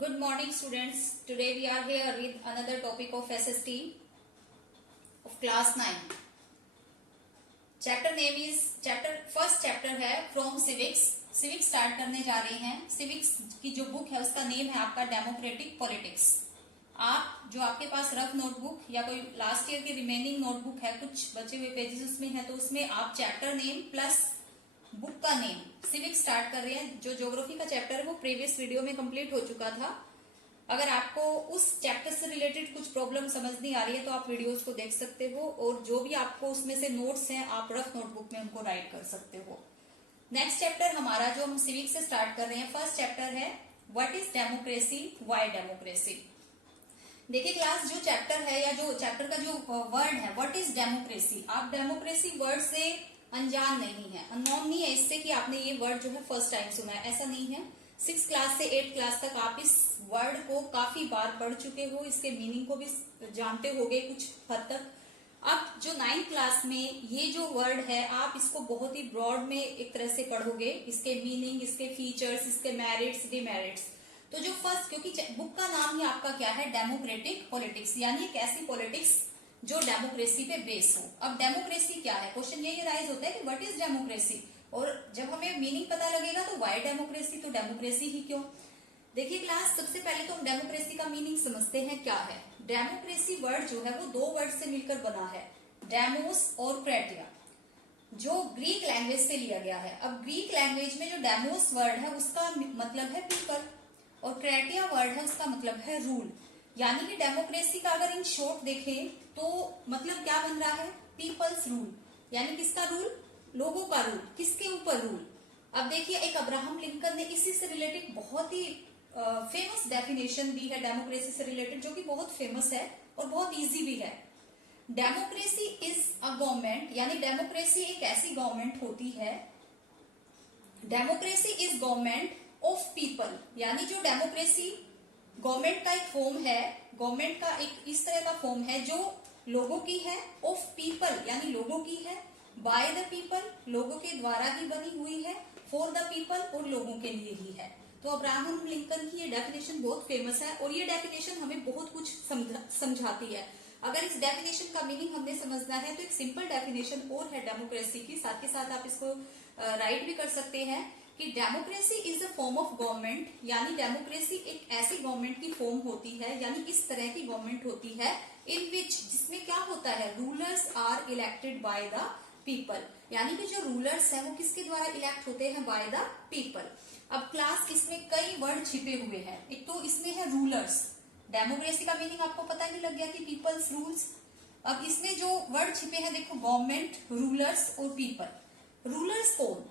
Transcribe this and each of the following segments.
Good morning, students. Today we are here with another topic of SST of class 9. Chapter name is first chapter है From Civics. Civics start करने जा रहे हैं. Civics की जो book है उसका नेम है आपका डेमोक्रेटिक पॉलिटिक्स. आप जो आपके पास रफ नोटबुक या कोई लास्ट ईयर की रिमेनिंग नोटबुक है, कुछ बचे हुए पेजेस उसमें है, तो उसमें आप चैप्टर नेम प्लस बुक का नेम सिविक्स स्टार्ट कर रहे हैं. जो ज्योग्राफी का चैप्टर है वो प्रीवियस वीडियो में कंप्लीट हो चुका था. अगर आपको उस चैप्टर से रिलेटेड कुछ प्रॉब्लम समझ नहीं आ रही है तो आप वीडियोस को देख सकते हो, और जो भी आपको उसमें से नोट्स हैं आप रफ नोटबुक में उनको राइट कर सकते हो. नेक्स्ट चैप्टर हमारा जो हम सिविक्स से स्टार्ट कर रहे हैं, फर्स्ट चैप्टर है what is democracy, why democracy. देखिए क्लास, जो चैप्टर है या जो चैप्टर का जो वर्ड है व्हाट इज डेमोक्रेसी, आप डेमोक्रेसी वर्ड से अनजान नहीं है, अननोन नहीं है इससे कि आपने ये वर्ड जो है फर्स्ट टाइम सुना है, ऐसा नहीं है. 6 क्लास से 8 क्लास तक आप इस वर्ड को काफी बार पढ़ चुके हो, इसके मीनिंग को भी जानते होगे कुछ हद तक. अब जो 9th क्लास में ये जो वर्ड है आप इसको बहुत ही ब्रॉड में एक तरह से पढ़ोगे, इसके मीनिंग, इसके फीचर्स, इसके मेरिट्स, डिमेरिट्स. तो जो फर्स्ट, क्योंकि बुक का नाम ही आपका क्या है, डेमोक्रेटिक पॉलिटिक्स, यानी एक ऐसी पॉलिटिक्स जो डेमोक्रेसी पे बेस हो. अब डेमोक्रेसी क्या है, क्वेश्चन यही राइज होता है कि व्हाट इज डेमोक्रेसी, और जब हमें मीनिंग पता लगेगा तो व्हाई डेमोक्रेसी, तो डेमोक्रेसी ही क्यों. देखिए क्लास, सबसे पहले तो हम डेमोक्रेसी का मीनिंग समझते हैं क्या है. डेमोक्रेसी वर्ड जो है वो 2 वर्ड से मिलकर बना है, डेमोस और क्रेटिया, जो ग्रीक लैंग्वेज से लिया गया है. अब ग्रीक लैंग्वेज में जो डेमोस वर्ड है उसका मतलब है पीपल, और क्रेटिया वर्ड है उसका मतलब है रूल. यानी कि डेमोक्रेसी का अगर इन शॉर्ट देखें तो मतलब क्या बन रहा है, पीपल्स रूल. यानी किसका रूल, लोगों का रूल. किसके ऊपर रूल. अब देखिए, एक अब्राहम लिंकन ने इसी से रिलेटेड बहुत ही फेमस डेफिनेशन दी है डेमोक्रेसी से रिलेटेड, जो कि बहुत फेमस है और बहुत इजी भी है. डेमोक्रेसी इज अ गवर्नमेंट, यानी डेमोक्रेसी एक ऐसी गवर्नमेंट होती है, democracy is government of people. यानी जो डेमोक्रेसी गवर्नमेंट का एक फॉर्म है, गवर्नमेंट का एक इस तरह का फॉर्म है जो लोगों की है, ऑफ पीपल यानी लोगों की है, बाय द पीपल लोगों के द्वारा ही बनी हुई है, फॉर द पीपल और लोगों के लिए ही है. तो अब्राहम लिंकन की ये डेफिनेशन बहुत फेमस है, और ये डेफिनेशन हमें बहुत कुछ समझाती है. अगर इस डेफिनेशन का मीनिंग हमने समझना है तो एक सिंपल डेफिनेशन और है डेमोक्रेसी की, साथ के साथ आप इसको राइट भी कर सकते हैं कि democracy is a form of government. यानी डेमोक्रेसी एक ऐसी गवर्नमेंट की फॉर्म होती है, यानी इस तरह की गवर्नमेंट होती है इन विच, जिसमें क्या होता है, rulers are elected by the people. यानी कि जो रूलर्स हैं वो किसके द्वारा इलेक्ट होते हैं, बाय द पीपल. अब क्लास, इसमें कई वर्ड छिपे हुए हैं. एक तो इसमें है रूलर्स. डेमोक्रेसी का मीनिंग आपको पता ही लग गया कि पीपल्स रूल्स. अब इसमें जो वर्ड छिपे हैं देखो, गवर्नमेंट, रूलर्स और पीपल. रूलर्स कौन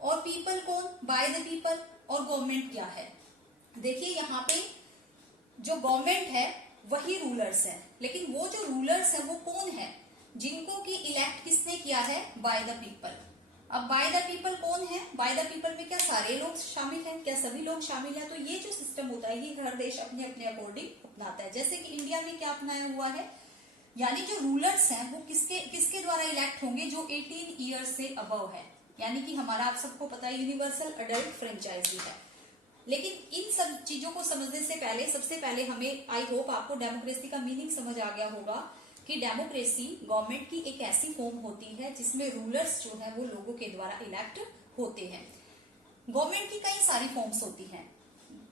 और पीपल कौन, बाय द पीपल. और गवर्नमेंट क्या है. देखिए यहाँ पे जो गवर्नमेंट है वही रूलर्स है, लेकिन वो जो रूलर्स है वो कौन है, जिनको की इलेक्ट किसने किया है, बाय द पीपल. अब बाय द पीपल कौन है, बाय द पीपल में क्या सारे लोग शामिल हैं, क्या सभी लोग शामिल हैं. तो ये जो सिस्टम होता है ये हर देश अपने अपने अकॉर्डिंग अपनाता है. जैसे कि इंडिया में क्या अपनाया हुआ है, यानी जो रूलर्स हैं वो किसके द्वारा इलेक्ट होंगे, जो 18 ईयर्स से अबव है. यानी कि हमारा, आप सबको पता है, यूनिवर्सल अडल्ट फ्रेंचाइजी है. लेकिन इन सब चीजों को समझने से पहले सबसे पहले हमें, आई होप आपको डेमोक्रेसी का मीनिंग समझ आ गया होगा कि डेमोक्रेसी गवर्नमेंट की एक ऐसी फॉर्म होती है जिसमें रूलर्स जो है वो लोगों के द्वारा इलेक्ट होते हैं. गवर्नमेंट की कई सारी फॉर्म्स होती हैं,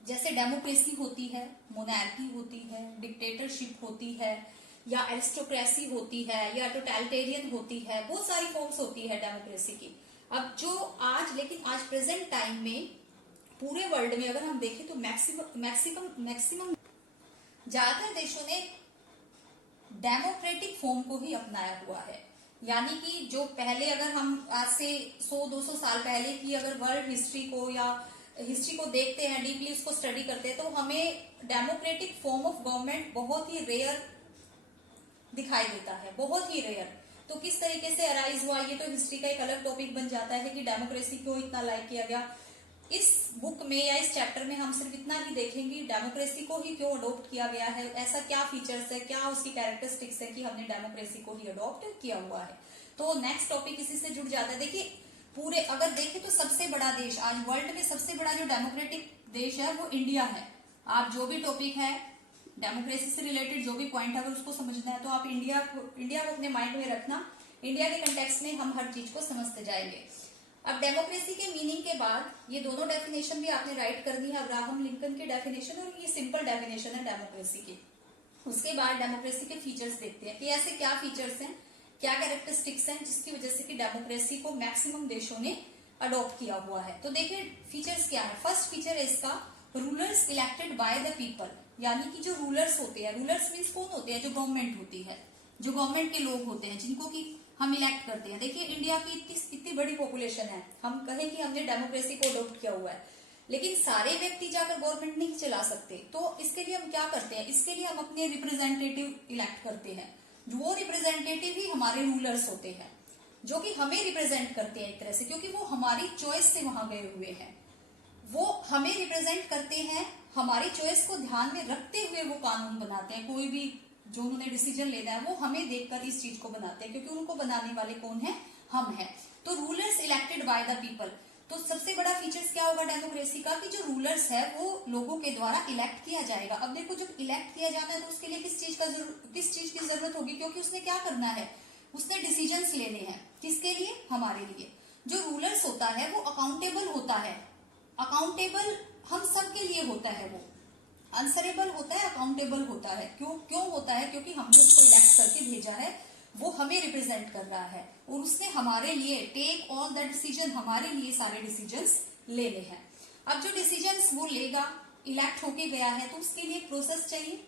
जैसे डेमोक्रेसी होती है, मोनार्की होती है, डिक्टेटरशिप होती है, या एरिस्टोक्रेसी होती है, या टोटलिटेरियन होती है. बहुत सारी फॉर्म्स होती है डेमोक्रेसी की. अब जो आज प्रेजेंट टाइम में पूरे वर्ल्ड में अगर हम देखें तो मैक्सिमम ज्यादातर देशों ने डेमोक्रेटिक फॉर्म को ही अपनाया हुआ है. यानी कि जो पहले, अगर हम आज से 100-200 साल पहले की अगर वर्ल्ड हिस्ट्री को या हिस्ट्री को देखते हैं, डीपली उसको स्टडी करते हैं, तो हमें डेमोक्रेटिक फॉर्म ऑफ गवर्नमेंट बहुत ही रेयर दिखाई देता है, बहुत ही रेयर. तो किस तरीके से अराइज हुआ ये तो हिस्ट्री का एक अलग टॉपिक बन जाता है कि डेमोक्रेसी क्यों इतना लाइक किया गया. इस बुक में या इस चैप्टर में हम सिर्फ इतना ही देखेंगे डेमोक्रेसी को ही क्यों अडॉप्ट किया गया है, ऐसा क्या फीचर्स है, क्या उसकी कैरेक्टरिस्टिक्स है कि हमने डेमोक्रेसी को ही अडॉप्ट किया हुआ है. तो नेक्स्ट टॉपिक इसी से जुड़ जाता है. देखिए पूरे अगर देखें तो सबसे बड़ा देश आज वर्ल्ड में, सबसे बड़ा जो डेमोक्रेटिक देश है वो इंडिया है। आप जो भी टॉपिक है डेमोक्रेसी से रिलेटेड जो भी पॉइंट है अगर उसको समझना है तो आप इंडिया को अपने माइंड में रखना। इंडिया के कंटेक्स्ट में हम हर चीज को समझते जाएंगे। अब डेमोक्रेसी के मीनिंग के बाद ये दोनों डेफिनेशन भी आपने राइट करनी है, अब्राहम लिंकन की डेफिनेशन और ये सिंपल डेफिनेशन है डेमोक्रेसी की। उसके बाद डेमोक्रेसी के फीचर्स देखते हैं कि ऐसे क्या फीचर्स हैं, क्या कैरेक्टरिस्टिक्स हैं जिसकी वजह से कि डेमोक्रेसी को मैक्सिमम देशों ने अडॉप्ट किया हुआ है। तो देखिए फीचर्स क्या है। फर्स्ट फीचर है इसका rulers elected by the people, यानी कि जो रूलर्स होते हैं, रूलर्स मीन्स कौन होते हैं, जो गवर्नमेंट होती है, जो गवर्नमेंट के लोग होते हैं जिनको कि हम इलेक्ट करते हैं। देखिए इंडिया की इतनी बड़ी पॉपुलेशन है, हम कहें कि हमने डेमोक्रेसी को अडॉप्ट किया हुआ है, लेकिन सारे व्यक्ति जाकर गवर्नमेंट नहीं चला सकते। तो इसके लिए हम क्या करते हैं, इसके लिए हम अपने रिप्रेजेंटेटिव इलेक्ट करते हैं। वो रिप्रेजेंटेटिव ही हमारे रूलर्स होते हैं जो कि हमें रिप्रेजेंट करते हैं एक तरह से, क्योंकि वो हमारी चॉइस से वहां गए हुए हैं। वो हमें रिप्रेजेंट करते हैं, हमारी चॉइस को ध्यान में रखते हुए वो कानून बनाते हैं। कोई भी जो उन्होंने डिसीजन लेना है वो हमें देखकर इस चीज को बनाते हैं, क्योंकि उनको बनाने वाले कौन है, हम हैं। तो rulers elected by the people. तो सबसे बड़ा फीचर्स क्या होगा डेमोक्रेसी का कि जो रूलर्स है वो लोगों के द्वारा इलेक्ट किया जाएगा। अब देखो जब इलेक्ट किया जाना है तो उसके लिए किस चीज की जरूरत होगी, क्योंकि उसने क्या करना है, उसने डिसीजंस लेने हैं। किसके लिए, हमारे लिए। जो रूलर्स होता है वो अकाउंटेबल होता है। अकाउंटेबल हम सब के लिए होता है, वो आंसरेबल होता है, अकाउंटेबल होता है। क्यों होता है, क्योंकि हमने उसको इलेक्ट करके भेजा है, वो हमें रिप्रेजेंट कर रहा है और उसने हमारे लिए टेक ऑल द डिसीजन, हमारे लिए सारे डिसीजंस लेने हैं। अब जो डिसीजंस वो लेगा, इलेक्ट होके गया है, तो उसके लिए प्रोसेस चाहिए।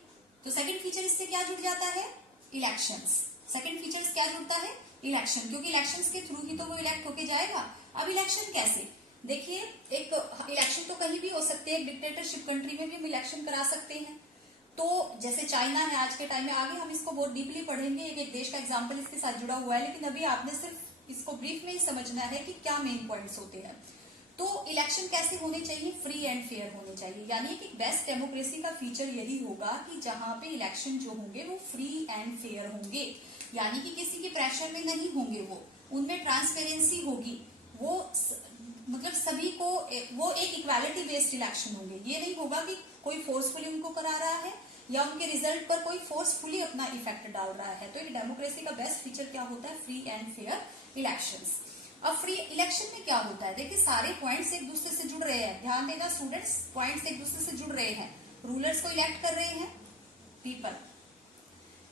तो सेकंड फीचर इससे क्या जुड़ जाता है, इलेक्शंस। सेकंड फीचर्स क्या जुड़ता है, इलेक्शन, क्योंकि इलेक्शंस के थ्रू ही तो वो इलेक्ट होके जाएगा। अब इलेक्शन कैसे, देखिए एक इलेक्शन तो कहीं भी हो सकते हैं, डिक्टेटरशिप कंट्री में भी हम इलेक्शन करा सकते हैं। तो जैसे चाइना है आज के टाइम में, आगे हम इसको बहुत डीपली पढ़ेंगे, एक देश का एग्जांपल इसके साथ जुड़ा हुआ है, लेकिन अभी आपने सिर्फ इसको ब्रीफ में ही समझना है कि क्या मेन पॉइंट्स होते हैं। तो इलेक्शन कैसे होने चाहिए, फ्री एंड फेयर होने चाहिए। यानी कि बेस्ट डेमोक्रेसी का फीचर यही होगा कि जहां पे इलेक्शन जो होंगे वो फ्री एंड फेयर होंगे, यानी कि किसी के प्रेशर में नहीं होंगे, वो उनमें ट्रांसपेरेंसी होगी, वो मतलब सभी को वो एक इक्वालिटी बेस्ड इलेक्शन होंगे। ये नहीं होगा कि कोई फोर्सफुली उनको करा रहा है या उनके रिजल्ट पर कोई फोर्सफुली अपना इफेक्ट डाल रहा है। तो एक डेमोक्रेसी का बेस्ट फीचर क्या होता है, फ्री एंड फेयर इलेक्शंस। अब फ्री इलेक्शन में क्या होता है, देखिए सारे पॉइंट्स एक दूसरे से जुड़ रहे हैं, ध्यान देना स्टूडेंट्स, पॉइंट्स एक दूसरे से जुड़ रहे हैं। रूलर्स को इलेक्ट कर रहे हैं पीपल,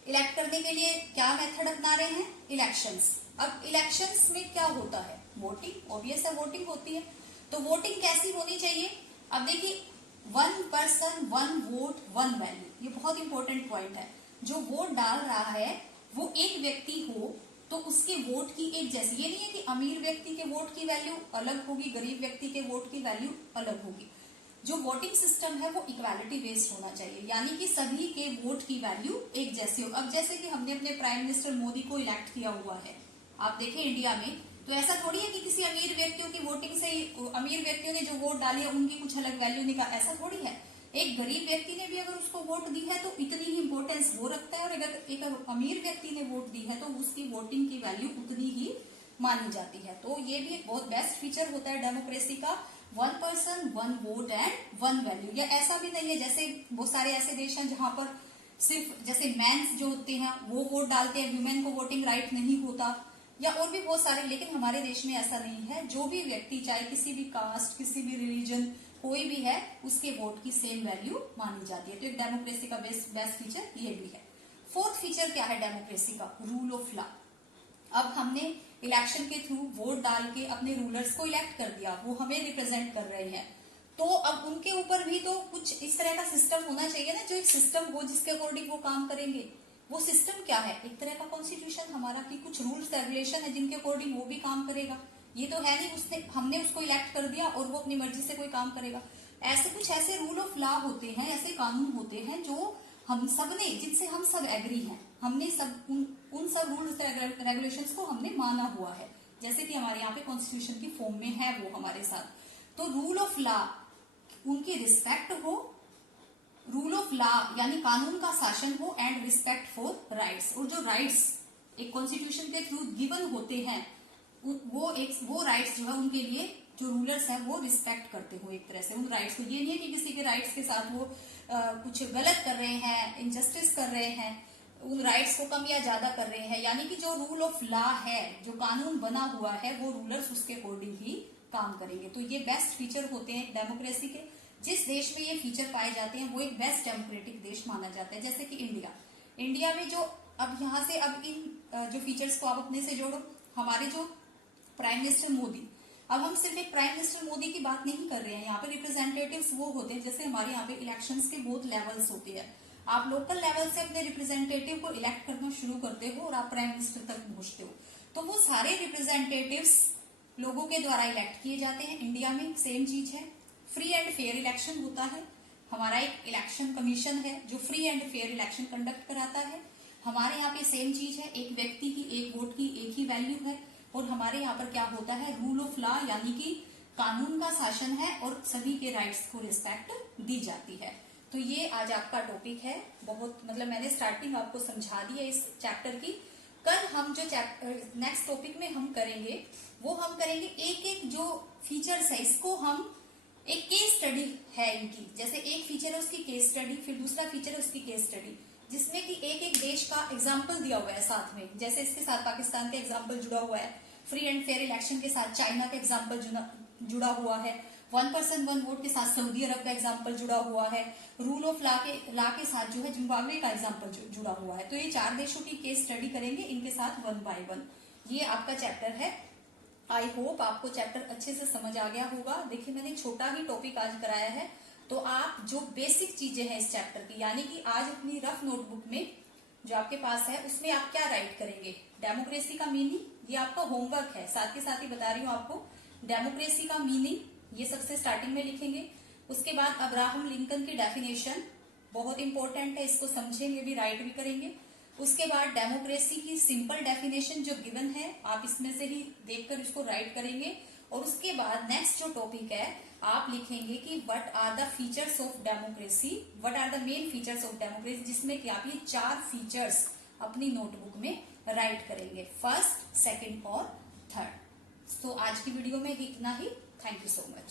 इलेक्ट करने के लिए क्या मेथड अपना रहे हैं, इलेक्शंस। अब इलेक्शंस में क्या होता है, वोटिंग, ऑब्वियस है वोटिंग होती है। तो वोटिंग कैसी होनी चाहिए, अब देखिए 1 पर्सन 1 वोट 1 वैल्यू, ये बहुत इंपॉर्टेंट पॉइंट है। जो वोट डाल रहा है वो एक व्यक्ति हो तो उसके वोट की एक जैसी, ये नहीं है कि अमीर व्यक्ति के वोट की वैल्यू अलग होगी, गरीब व्यक्ति के वोट की वैल्यू अलग होगी। जो वोटिंग सिस्टम है वो इक्वालिटी बेस्ड होना चाहिए, यानी कि सभी के वोट की वैल्यू एक जैसी हो। अब जैसे कि हमने अपने प्राइम मिनिस्टर मोदी को इलेक्ट किया हुआ है, आप देखें इंडिया में, तो ऐसा थोड़ी है कि किसी अमीर व्यक्तियों की वोटिंग से, अमीर व्यक्तियों ने जो वोट डाली है उनकी कुछ अलग वैल्यू निकाल, ऐसा थोड़ी है। एक गरीब व्यक्ति ने भी अगर उसको वोट दी है तो इतनी ही इंपॉर्टेंस वो रखता है, और अगर एक अमीर व्यक्ति ने वोट दी है तो उसकी वोटिंग की वैल्यू उतनी ही मानी जाती है। तो ये भी एक बहुत बेस्ट फीचर होता है डेमोक्रेसी का, 1 पर्सन 1 वोट एंड 1 वैल्यू। या ऐसा भी नहीं है, जैसे बहुत सारे ऐसे देश हैं जहां पर सिर्फ जैसे मेंस जो होते हैं वो वोट डालते हैं, वुमेन को वोटिंग राइट नहीं होता, या और भी बहुत सारे, लेकिन हमारे देश में ऐसा नहीं है। जो भी व्यक्ति चाहे किसी भी कास्ट, किसी भी रिलीजन, कोई भी है, उसके वोट की सेम वैल्यू मानी जाती है। तो एक डेमोक्रेसी का बेस्ट फीचर ये भी है। फोर्थ फीचर क्या है डेमोक्रेसी का, रूल ऑफ लॉ। अब हमने इलेक्शन के थ्रू वोट डाल के अपने रूलर्स को इलेक्ट कर दिया, वो हमें रिप्रेजेंट कर रहे हैं, तो अब उनके ऊपर भी तो कुछ इस तरह का सिस्टम होना चाहिए ना, जो एक सिस्टम हो जिसके अकॉर्डिंग वो काम करेंगे। वो सिस्टम क्या है, एक तरह का कॉन्स्टिट्यूशन हमारा, की कुछ रूल्स रेगुलेशन है जिनके अकॉर्डिंग वो भी काम करेगा। ये तो है नहीं हमने उसको इलेक्ट कर दिया और वो अपनी मर्जी से कोई काम करेगा। ऐसे कुछ ऐसे रूल ऑफ लॉ होते हैं, ऐसे कानून होते हैं जो हम सब ने, जिनसे हम सब एग्री हैं, हमने सब उन सब रूल्स रेगुलेशंस को हमने माना हुआ है, जैसे कि हमारे यहाँ पे कॉन्स्टिट्यूशन की फॉर्म में है वो हमारे साथ। तो रूल ऑफ लॉ उनकी रिस्पेक्ट हो, रूल ऑफ लॉ यानी कानून का शासन हो, एंड रिस्पेक्ट फॉर राइट्स, और जो राइट्स एक कॉन्स्टिट्यूशन के थ्रू गिवन होते हैं वो राइट्स जो है उनके लिए जो रूलर्स हैं वो रिस्पेक्ट करते हो एक तरह से उन राइट्स को। ये नहीं है कि किसी के राइट्स के साथ वो कुछ गलत कर रहे हैं, इनजस्टिस कर रहे हैं, उन राइट्स को कम या ज्यादा कर रहे हैं। यानी कि जो रूल ऑफ लॉ है, जो कानून बना हुआ है, वो रूलर्स उसके अकॉर्डिंग ही काम करेंगे। तो ये बेस्ट फीचर होते हैं डेमोक्रेसी के। जिस देश में ये फीचर पाए जाते हैं वो एक बेस्ट डेमोक्रेटिक देश माना जाता है। जैसे कि इंडिया में जो अब यहाँ से अब इन जो फीचर्स को आप अपने से जोड़ो। हमारे जो प्राइम मिनिस्टर मोदी, अब हम सिर्फ एक प्राइम मिनिस्टर मोदी की बात नहीं कर रहे हैं, यहाँ पे रिप्रेजेंटेटिव्स वो होते हैं। जैसे हमारे यहाँ पे इलेक्शंस के बहुत लेवल्स होते हैं, आप लोकल लेवल से अपने रिप्रेजेंटेटिव को इलेक्ट करना शुरू करते हो और आप प्राइम मिनिस्टर तक पहुंचते हो। तो वो सारे रिप्रेजेंटेटिव्स लोगों के द्वारा इलेक्ट किए जाते हैं। इंडिया में सेम चीज है, फ्री एंड फेयर इलेक्शन होता है। हमारा एक इलेक्शन कमीशन है जो free and fair election conduct कराता है। हमारे यहाँ पे सेम चीज है, एक व्यक्ति की एक वोट की एक ही वैल्यू है। और हमारे यहाँ पर क्या होता है, रूल ऑफ लॉ यानी कि कानून का शासन है और सभी के राइट्स को रिस्पेक्ट दी जाती है। तो ये आज आपका टॉपिक है। बहुत मतलब मैंने स्टार्टिंग आपको समझा दी है इस चैप्टर की। कल हम जो नेक्स्ट टॉपिक में हम करेंगे वो हम करेंगे एक एक जो फीचर्स है, इसको हम एक केस स्टडी है इनकी। जैसे एक फीचर है उसकी केस स्टडी, फिर दूसरा फीचर है उसकी केस स्टडी, जिसमें कि एक एक देश का एग्जाम्पल दिया हुआ है साथ में। जैसे इसके साथ पाकिस्तान का एग्जाम्पल जुड़ा हुआ है, फ्री एंड फेयर इलेक्शन के साथ चाइना का एग्जाम्पल जुड़ा हुआ है, 1 पर्सन 1 वोट के साथ सऊदी अरब का एग्जाम्पल जुड़ा हुआ है, रूल ऑफ लॉ के साथ जो है जिम्बाब्वे का एग्जाम्पल जुड़ा हुआ है। तो ये 4 देशों की केस स्टडी करेंगे इनके साथ 1 बाय 1। ये आपका चैप्टर है। आई होप आपको चैप्टर अच्छे से समझ आ गया होगा। देखिए मैंने छोटा ही टॉपिक आज कराया है, तो आप जो बेसिक चीजें हैं इस चैप्टर की, यानी कि आज अपनी रफ नोटबुक में जो आपके पास है उसमें आप क्या राइट करेंगे, डेमोक्रेसी का मीनिंग, ये आपका होमवर्क है। साथ के साथ ही बता रही हूँ आपको, डेमोक्रेसी का मीनिंग ये सबसे स्टार्टिंग में लिखेंगे। उसके बाद अब्राहम लिंकन की डेफिनेशन बहुत इंपॉर्टेंट है, इसको समझेंगे भी, राइट भी करेंगे। उसके बाद डेमोक्रेसी की सिंपल डेफिनेशन जो गिवन है आप इसमें से ही देखकर इसको राइट करेंगे। और उसके बाद नेक्स्ट जो टॉपिक है आप लिखेंगे कि what are the features of democracy, what are the main features of democracy, जिसमें कि आप ये 4 फीचर्स अपनी नोटबुक में राइट करेंगे, फर्स्ट, सेकंड और थर्ड। तो आज की वीडियो में इतना ही। Thank you so much.